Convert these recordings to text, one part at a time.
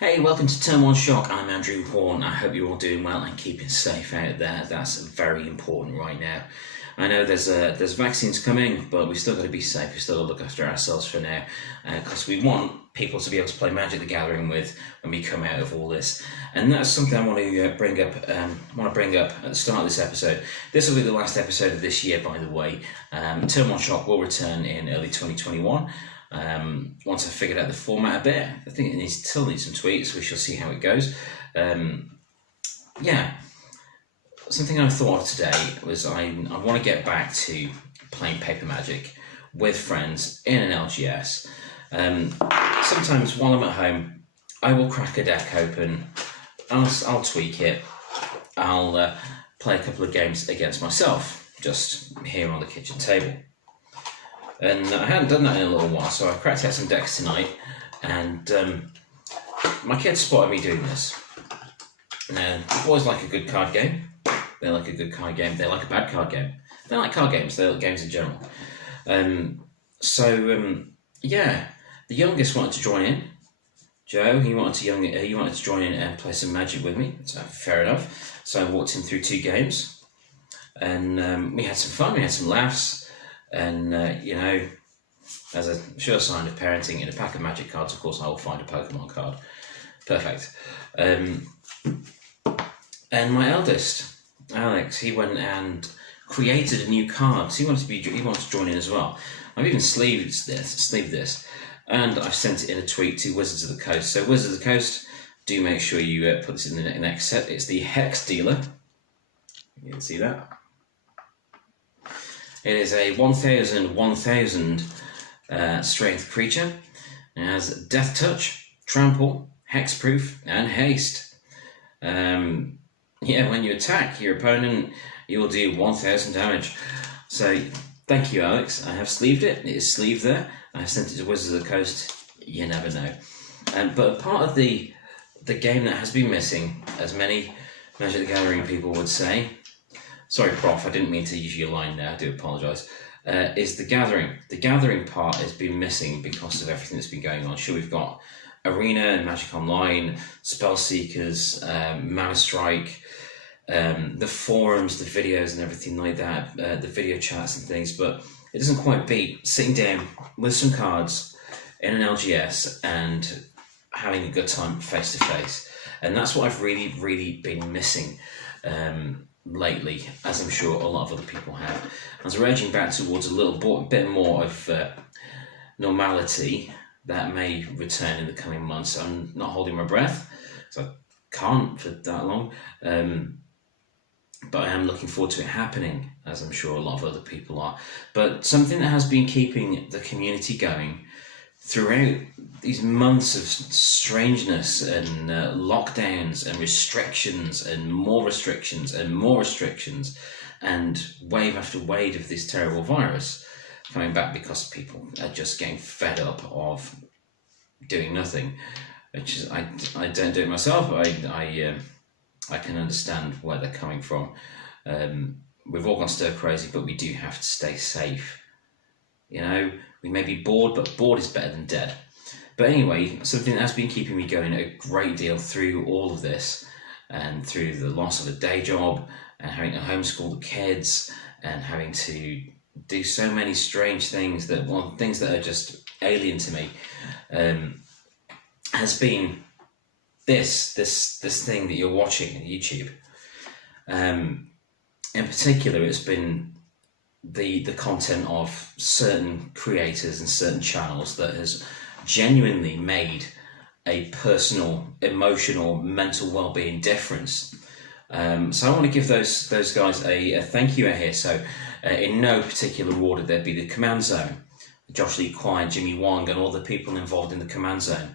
Hey, welcome to Term 1 Shock. I'm Andrew Hawnt. I hope you're all doing well and keeping safe out there. That's very important right now. I know there's vaccines coming, but we've still got to be safe. We've still got to look after ourselves for now, because we want people to be able to play Magic the Gathering with when we come out of all this. And that's something I want to bring up. At the start of this episode. This will be the last episode of this year, by the way. Term 1 Shock will return in early 2021. Once I've figured out the format a bit. I think it still needs some tweaks. We shall see how it goes. Something I thought of today was I want to get back to playing paper Magic with friends in an LGS. Sometimes while I'm at home, I will crack a deck open. I'll tweak it. I'll play a couple of games against myself, just here on the kitchen table. And I hadn't done that in a little while, so I cracked out some decks tonight, and my kids spotted me doing this. Now, the boys like a good card game. They like a good card game. They like a bad card game. They like card games. They like games in general. The youngest wanted to join in. Joe, he wanted to join in and play some Magic with me. So fair enough. So I walked him through 2 games, and we had some fun. We had some laughs. And, as a sure sign of parenting, in a pack of Magic cards, of course, I will find a Pokemon card. Perfect. And my eldest, Alex, he went and created a new card. So he wanted to join in as well. I've even sleeved this, and I've sent it in a tweet to Wizards of the Coast. So Wizards of the Coast, do make sure you put this in the next set. It's the Hex Dealer. You can see that. It is a 1,000 strength creature. It has Death Touch, Trample, Hexproof, and Haste. When you attack your opponent, you will do 1,000 damage. So, thank you, Alex. I have sleeved it. It is sleeved there. I have sent it to Wizards of the Coast. You never know. But part of the game that has been missing, as many Magic the Gathering people would say, sorry, Prof, I didn't mean to use your line there, I do apologise, is the gathering. The gathering part has been missing because of everything that's been going on. Sure, we've got Arena and Magic Online, Spell Seekers, Mana Strike, the forums, the videos and everything like that, the video chats and things, but it doesn't quite beat sitting down with some cards in an LGS and having a good time face to face. And that's what I've really been missing lately, as I'm sure a lot of other people have. As we're edging back towards a bit more of normality that may return in the coming months. I'm not holding my breath, so I can't for that long, but I am looking forward to it happening, as I'm sure a lot of other people are. But something that has been keeping the community going throughout these months of strangeness and lockdowns and restrictions and more restrictions and more restrictions and wave after wave of this terrible virus coming back because people are just getting fed up of doing nothing. Which is, I don't do it myself, but I can understand where they're coming from. We've all gone stir crazy, but we do have to stay safe. We may be bored, but bored is better than dead. But anyway, something that has been keeping me going a great deal through all of this, and through the loss of a day job, and having to homeschool the kids, and having to do so many strange things that are just alien to me, has been this thing that you're watching on YouTube. In particular, it's been the content of certain creators and certain channels that has genuinely made a personal, emotional, mental well-being difference. So I want to give those guys a thank you out here. So in no particular order, there'd be the Command Zone, Josh Lee Kwai, Jimmy Wong, and all the people involved in the Command Zone.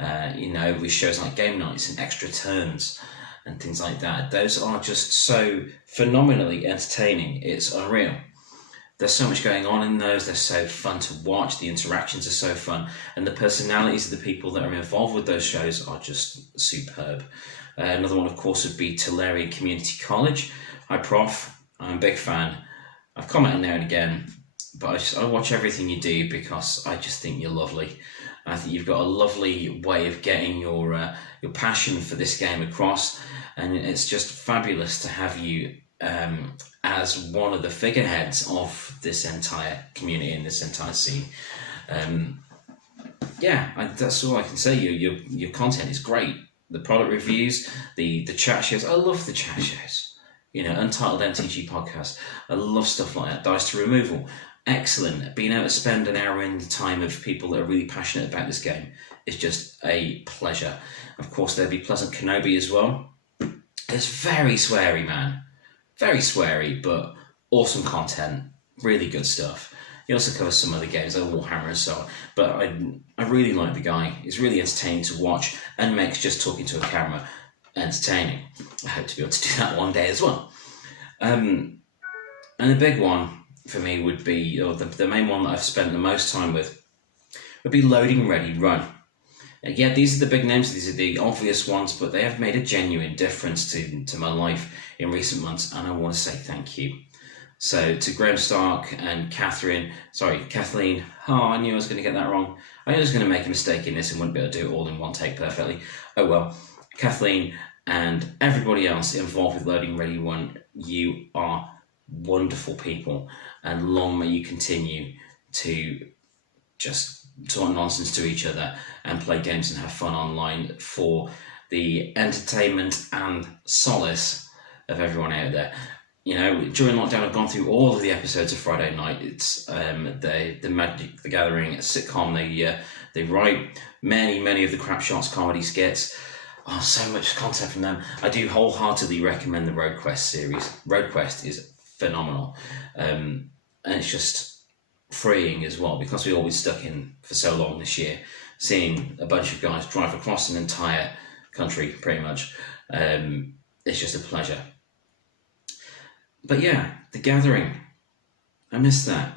With shows like Game Nights and Extra Turns and things like that. Those are just so phenomenally entertaining. It's unreal. There's so much going on in those. They're so fun to watch. The interactions are so fun. And the personalities of the people that are involved with those shows are just superb. Another one, of course, would be Tolarian Community College. Hi, Prof. I'm a big fan. I've commented now and again, but I watch everything you do because I just think you're lovely. I think you've got a lovely way of getting your passion for this game across, and it's just fabulous to have you as one of the figureheads of this entire community and this entire scene. That's all I can say. Your content is great. The product reviews, the chat shows. I love the chat shows. Untitled MTG podcast. I love stuff like that. Dice to Removal. Excellent. Being able to spend an hour in the time of people that are really passionate about this game is just a pleasure. Of course, there'll be PleasantKenobi as well. It's very sweary, man. Very sweary, but awesome content. Really good stuff. He also covers some other games like Warhammer and so on. But I really like the guy. He's really entertaining to watch and makes just talking to a camera entertaining. I hope to be able to do that one day as well. And the big one for me would be, or the main one that I've spent the most time with, would be Loading Ready Run. Yeah, these are the big names, these are the obvious ones, but they have made a genuine difference to my life in recent months, and I want to say thank you. So to Graham Stark and Kathleen, I knew I was going to get that wrong. I knew I was going to make a mistake in this and wouldn't be able to do it all in one take perfectly. Oh well. Kathleen and everybody else involved with Loading Ready Run, you are wonderful people, and long may you continue to just talk nonsense to each other and play games and have fun online for the entertainment and solace of everyone out there. During lockdown, I've gone through all of the episodes of Friday Night. It's the Magic the Gathering sitcom. They write many of the Crap Shots comedy skits. Oh, so much content from them. I do wholeheartedly recommend the Road Quest series. Road Quest is phenomenal, and it's just freeing as well, because we've all been stuck in for so long this year, seeing a bunch of guys drive across an entire country pretty much. It's just a pleasure. But yeah, the gathering, I miss that.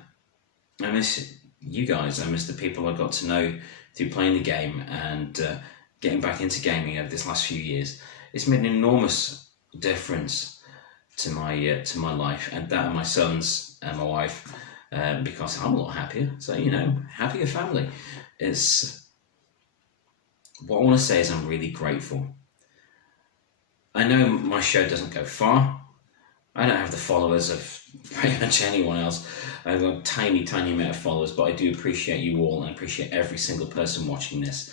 I miss you guys. I miss the people I got to know through playing the game and getting back into gaming over this last few years. It's made an enormous difference to my life, and that of my sons and my wife, because I'm a lot happier. So, happier family. What I want to say is I'm really grateful. I know my show doesn't go far. I don't have the followers of pretty much anyone else. I've got a tiny amount of followers, but I do appreciate you all and appreciate every single person watching this.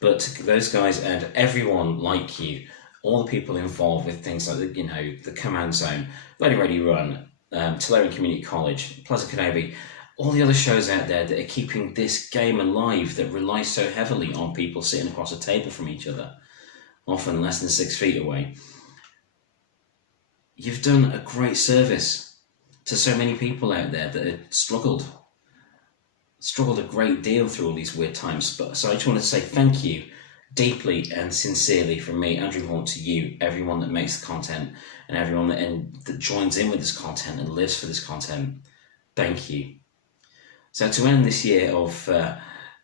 But to those guys and everyone like you, all the people involved with things like the Command Zone, Loading Ready Run, Tolarian Community College, PleasantKenobi, all the other shows out there that are keeping this game alive, that rely so heavily on people sitting across a table from each other, often less than 6 feet away. You've done a great service to so many people out there that have struggled a great deal through all these weird times. So I just want to say thank you deeply and sincerely from me, Andrew Hawnt, to you, everyone that makes the content and everyone that joins in with this content and lives for this content. Thank you. So to end this year of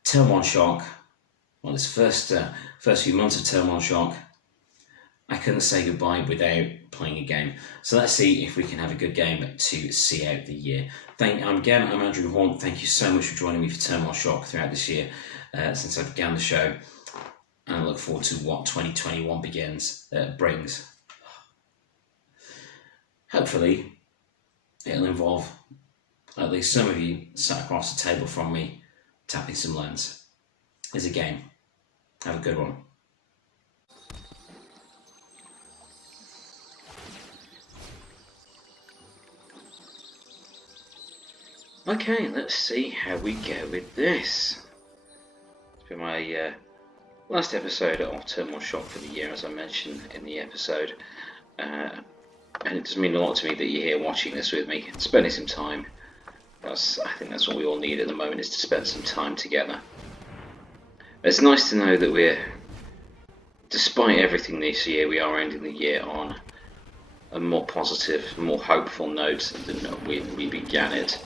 Term 1 Shock, this first few months of Term 1 Shock, I couldn't say goodbye without playing a game. So let's see if we can have a good game to see out the year. I'm Andrew Hawnt. Thank you so much for joining me for Term 1 Shock throughout this year, since I began the show. And I look forward to what 2021 brings. Hopefully, it'll involve at least some of you sat across the table from me, tapping some lands. It's a game. Have a good one. Okay, let's see how we go with this. It's been my last episode of Term 1 Shock for the year, as I mentioned in the episode. And it does mean a lot to me that you're here watching this with me, spending some time. I think that's what we all need at the moment, is to spend some time together. It's nice to know that despite everything this year, we are ending the year on a more positive, more hopeful note than when we began it.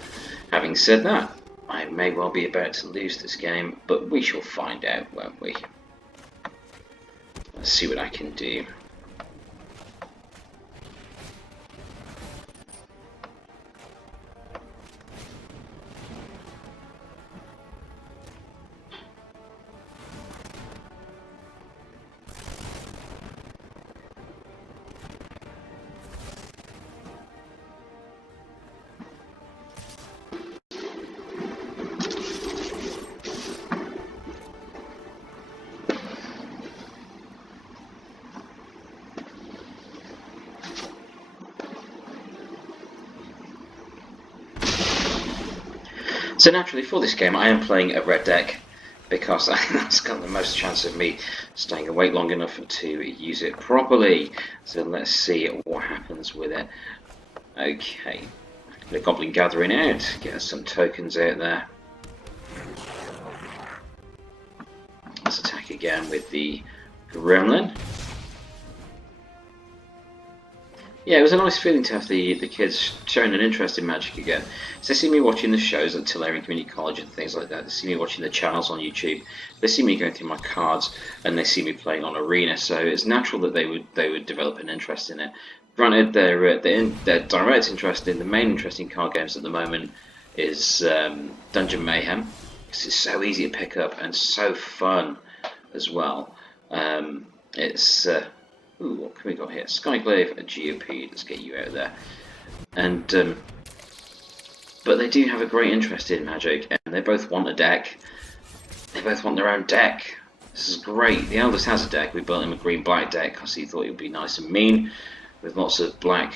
Having said that, I may well be about to lose this game, but we shall find out, won't we? Let's see what I can do. So naturally for this game I am playing a red deck because that's got the most chance of me staying awake long enough to use it properly. So let's see what happens with it. Okay, the Goblin Gathering out, get us some tokens out there. Let's attack again with the Gremlin. Yeah, it was a nice feeling to have the kids showing an interest in Magic again. So they see me watching the shows at Tolarian Community College and things like that. They see me watching the channels on YouTube. They see me going through my cards, and they see me playing on Arena. So it's natural that they would develop an interest in it. Granted, their direct interest in the main interest in card games at the moment is Dungeon Mayhem, because it's so easy to pick up and so fun as well. It's ooh, what can we got here? Skyglaive, a GOP. Let's get you out of there. And but they do have a great interest in Magic, and they both want a deck. They both want their own deck. This is great. The eldest has a deck. We built him a green-black deck because he thought it would be nice and mean, with lots of black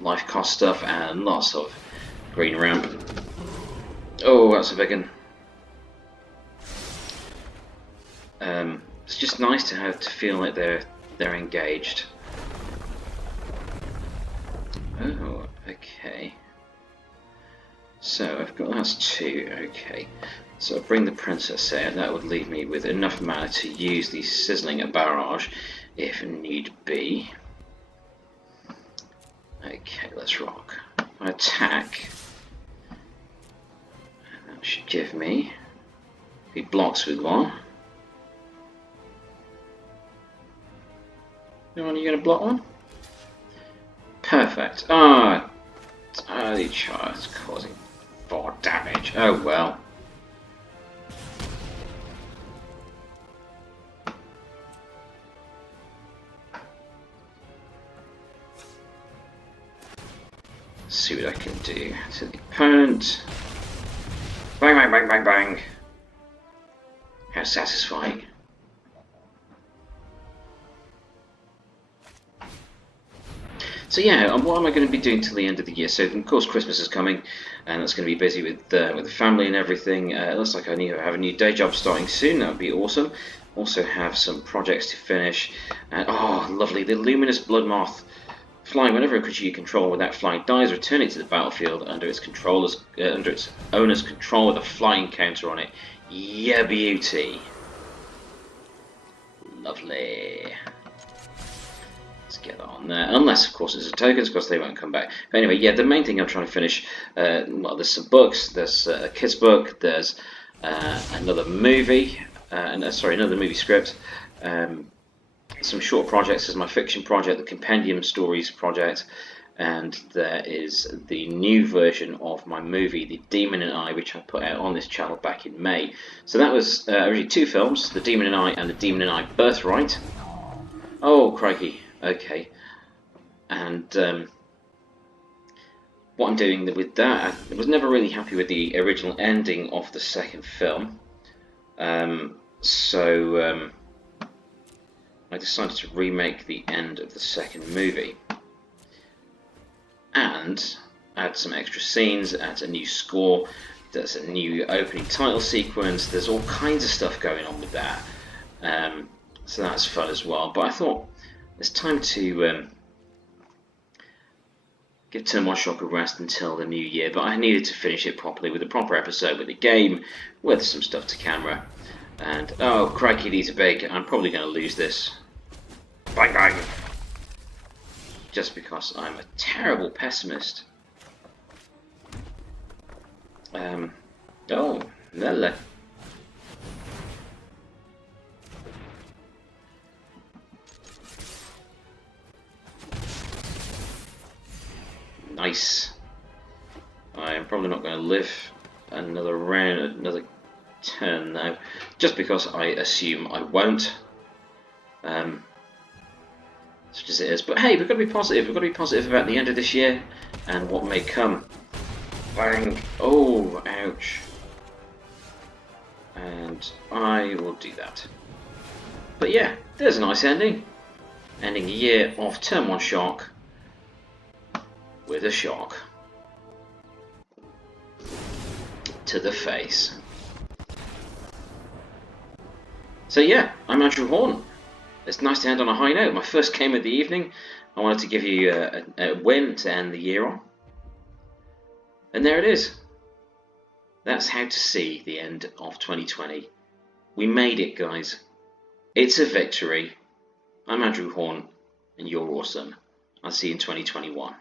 life cost stuff and lots of green ramp. Oh, that's a big one. It's just nice to have to feel like they're engaged. Oh, okay. So I've got that's 2. Okay, so I'll bring the princess out. That would leave me with enough mana to use the sizzling barrage if need be. Okay, let's rock. I attack. That should give me. He blocks with 1. No one, are you going to block 1? Perfect. Ah, early charge causing 4 damage. Oh well. Let's see what I can do to the opponent. Bang, bang, bang, bang, bang. How satisfying. So yeah, what am I going to be doing till the end of the year? So of course Christmas is coming, and that's going to be busy with the family and everything. It looks like I need to have a new day job starting soon. That would be awesome. Also have some projects to finish. And oh, lovely! The Luminous Bloodmoth, flying whenever a creature you control without flying dies, return it to the battlefield under its owner's control with a flying counter on it. Yeah, beauty. Lovely. Get that on there, unless of course it's a tokens, because they won't come back. But anyway, yeah, the main thing I'm trying to finish, well, there's some books, there's a kids book, there's another movie, another movie script, some short projects. There's my fiction project, the Compendium Stories project, and there is the new version of my movie, The Demon and I, which I put out on this channel back in May. So that was originally 2 films, The Demon and I and The Demon and I Birthright. Oh, crikey. Okay, and what I'm doing with that, I was never really happy with the original ending of the second film, so I decided to remake the end of the second movie and add some extra scenes, add a new score, there's a new opening title sequence, there's all kinds of stuff going on with that, so that's fun as well. But I thought it's time to give Turn 1 Shock a rest until the new year, but I needed to finish it properly with a proper episode, with a game, with some stuff to camera. And oh crikey, these are big. I'm probably going to lose this. Bang bang! Just because I'm a terrible pessimist. Oh, Lele. Nice. I'm probably not going to live another round, another turn now, just because I assume I won't. Such as it is. But hey, we've got to be positive. We've got to be positive about the end of this year and what may come. Bang! Oh, ouch. And I will do that. But yeah, there's a nice ending. Ending a year of Turn 1 Shock with a shock. to the face. So yeah, I'm Andrew Hawnt. It's nice to end on a high note. My first game of the evening. I wanted to give you a win to end the year on. And there it is. That's how to see the end of 2020. We made it, guys. It's a victory. I'm Andrew Hawnt, and you're awesome. I'll see you in 2021.